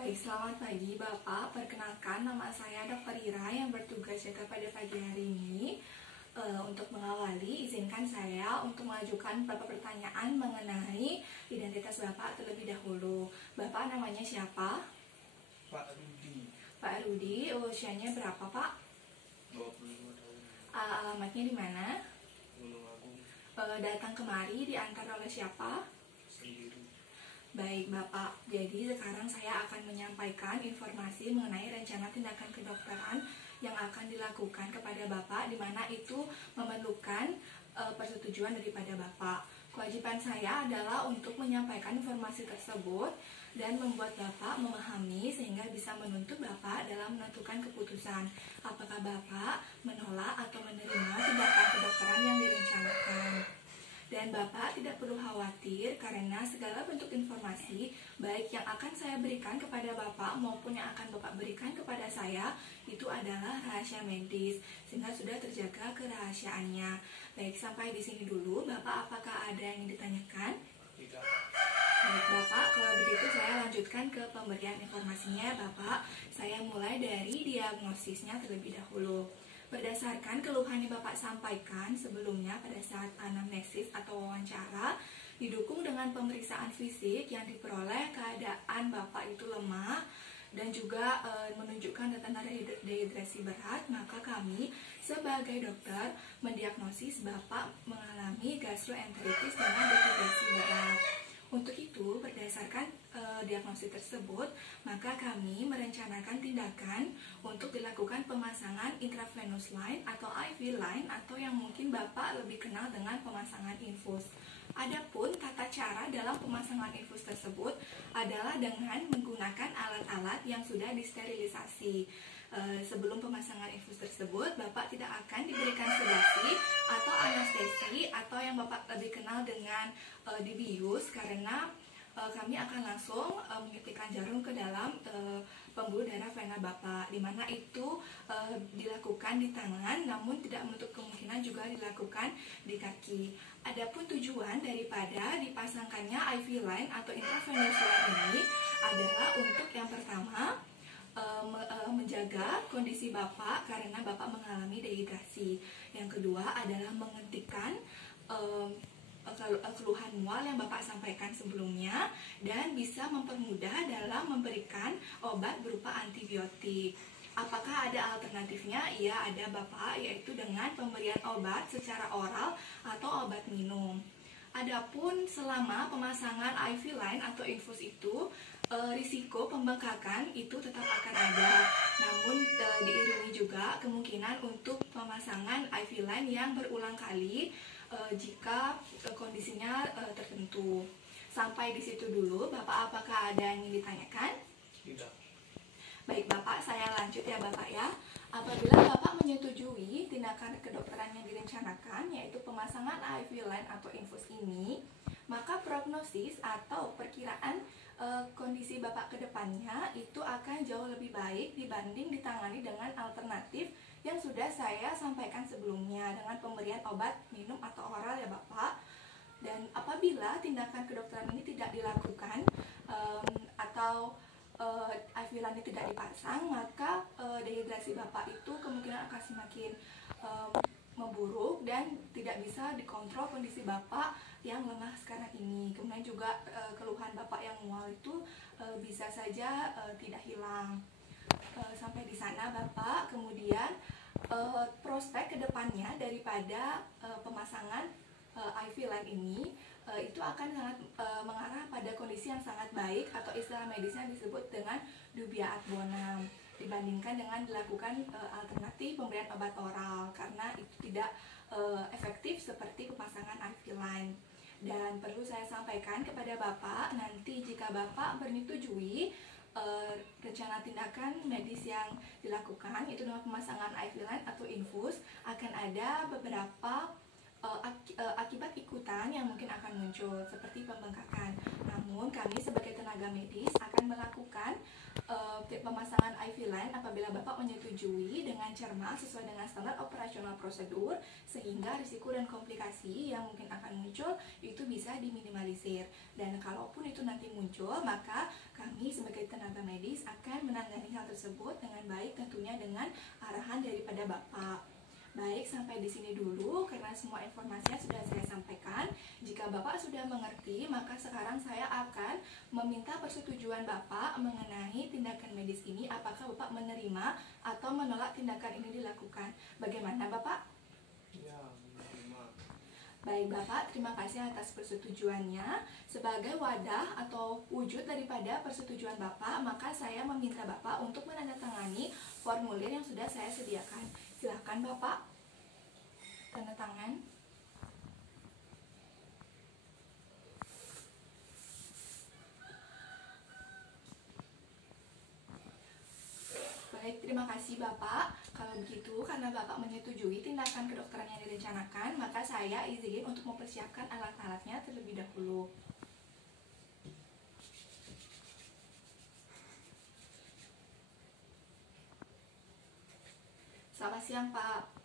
Baik, selamat pagi Bapak. Perkenalkan, nama saya Dr. Ira yang bertugas jaga pada pagi hari ini. Untuk mengawali, izinkan saya untuk mengajukan beberapa pertanyaan mengenai identitas Bapak terlebih dahulu. Bapak namanya siapa? Pak Rudi. Pak Rudi, usianya berapa Pak? 25 tahun. Alamatnya di mana? Gunung Agung. Datang kemari diantar oleh siapa? Sendiri. Baik Bapak, jadi sekarang saya akan menyampaikan informasi mengenai rencana tindakan kedokteran yang akan dilakukan kepada Bapak, di mana itu memerlukan persetujuan daripada Bapak. Kewajiban saya adalah untuk menyampaikan informasi tersebut dan membuat Bapak memahami sehingga bisa menuntut Bapak dalam menentukan keputusan apakah Bapak menolak atau menerima tindakan kedokteran yang direncanakan. Dan Bapak tidak perlu khawatir karena segala bentuk informasi baik yang akan saya berikan kepada Bapak maupun yang akan Bapak berikan kepada saya itu adalah rahasia medis sehingga sudah terjaga kerahasiaannya. Baik, sampai di sini dulu. Bapak, apakah ada yang ingin ditanyakan? Tidak. Baik Bapak, kalau begitu saya lanjutkan ke pemberian informasinya Bapak. Saya mulai dari diagnosisnya terlebih dahulu. Berdasarkan keluhan yang Bapak sampaikan sebelumnya pada saat anamnesis atau wawancara, didukung dengan pemeriksaan fisik yang diperoleh keadaan Bapak itu lemah dan juga menunjukkan tanda dehidrasi berat, maka kami sebagai dokter mendiagnosis Bapak mengalami gastroenteritis dengan dehidrasi berat. Untuk itu, berdasarkan diagnosis tersebut, maka kami merencanakan tindakan untuk dilakukan pemasangan intravenous line atau IV line atau yang mungkin Bapak lebih kenal dengan pemasangan infus. Adapun tata cara dalam pemasangan infus tersebut adalah dengan menggunakan alat-alat yang sudah disterilisasi. Sebelum pemasangan infus tersebut, Bapak tidak akan diberikan sedasi atau anestesi atau yang Bapak lebih kenal dengan dibius, karena kami akan langsung menyuntikkan jarum ke dalam pembuluh darah vena Bapak, di mana itu dilakukan di tangan, namun tidak menutup kemungkinan juga dilakukan di kaki. Adapun tujuan daripada dipasangkannya IV line atau intravenous line ini adalah untuk yang pertama menjaga kondisi Bapak karena Bapak mengalami dehidrasi. Yang kedua adalah menghentikan keluhan mual yang Bapak sampaikan sebelumnya dan bisa mempermudah dalam memberikan obat berupa antibiotik. Apakah ada alternatifnya? Iya, ada Bapak, yaitu dengan pemberian obat secara oral atau obat minum. Adapun selama pemasangan IV line atau infus itu, risiko pembengkakan itu tetap akan ada. Namun diiringi juga kemungkinan untuk pemasangan IV line yang berulang kali jika kondisinya tertentu. Sampai di situ dulu. Bapak, apakah ada yang ingin ditanyakan? Tidak. Baik Bapak, saya lanjut ya Bapak ya. Apabila Bapak menyetujui tindakan kedokteran yang direncanakan, yaitu pemasangan IV line atau infus ini, maka prognosis atau perkiraan kondisi Bapak ke depannya itu akan jauh lebih baik dibanding ditangani dengan alternatif yang sudah saya sampaikan sebelumnya dengan pemberian obat minum atau oral ya Bapak. Dan apabila tindakan kedokteran ini tidak dilakukan atau IV line tidak dipasang, maka dehidrasi Bapak itu kemungkinan akan semakin memburuk dan tidak bisa dikontrol kondisi Bapak yang lemah sekarang ini. Kemudian juga keluhan Bapak yang mual itu bisa saja tidak hilang. Sampai di sana Bapak. Kemudian prospek kedepannya daripada pemasangan IV line ini itu akan sangat mengarah pada kondisi yang sangat baik atau istilah medisnya disebut dengan dubia ad bonum dibandingkan dengan dilakukan alternatif pemberian obat oral, karena itu tidak efektif seperti pemasangan IV line. Dan perlu saya sampaikan kepada Bapak, nanti jika Bapak menyetujui rencana tindakan medis yang dilakukan itu dengan pemasangan IV line atau infus, akan ada beberapa akibat ikutan yang mungkin akan muncul seperti pembengkakan. Namun kami sebagai tenaga medis akan melakukan pemasangan IV line apabila Bapak menyetujui dengan cermat sesuai dengan standar operasional prosedur, sehingga risiko dan komplikasi yang mungkin akan muncul itu bisa diminimalisir. Dan kalaupun itu nanti muncul, maka kami sebagai tenaga medis akan menangani hal tersebut dengan baik, tentunya dengan arahan daripada Bapak. Baik, sampai di sini dulu karena semua informasinya sudah saya sampaikan. Jika Bapak sudah mengerti, maka sekarang saya akan meminta persetujuan Bapak mengenai tindakan medis ini, apakah Bapak menerima atau menolak tindakan ini dilakukan. Bagaimana Bapak? Ya, menerima. Baik Bapak, terima kasih atas persetujuannya. Sebagai wadah atau wujud daripada persetujuan Bapak, maka saya meminta Bapak untuk menandatangani formulir yang sudah saya sediakan. Silakan Bapak, tanda tangan. Baik, terima kasih Bapak. Kalau begitu, karena Bapak menyetujui tindakan kedokteran yang direncanakan, maka saya izin untuk mempersiapkan alat-alatnya terlebih dahulu. Selamat siang Pak.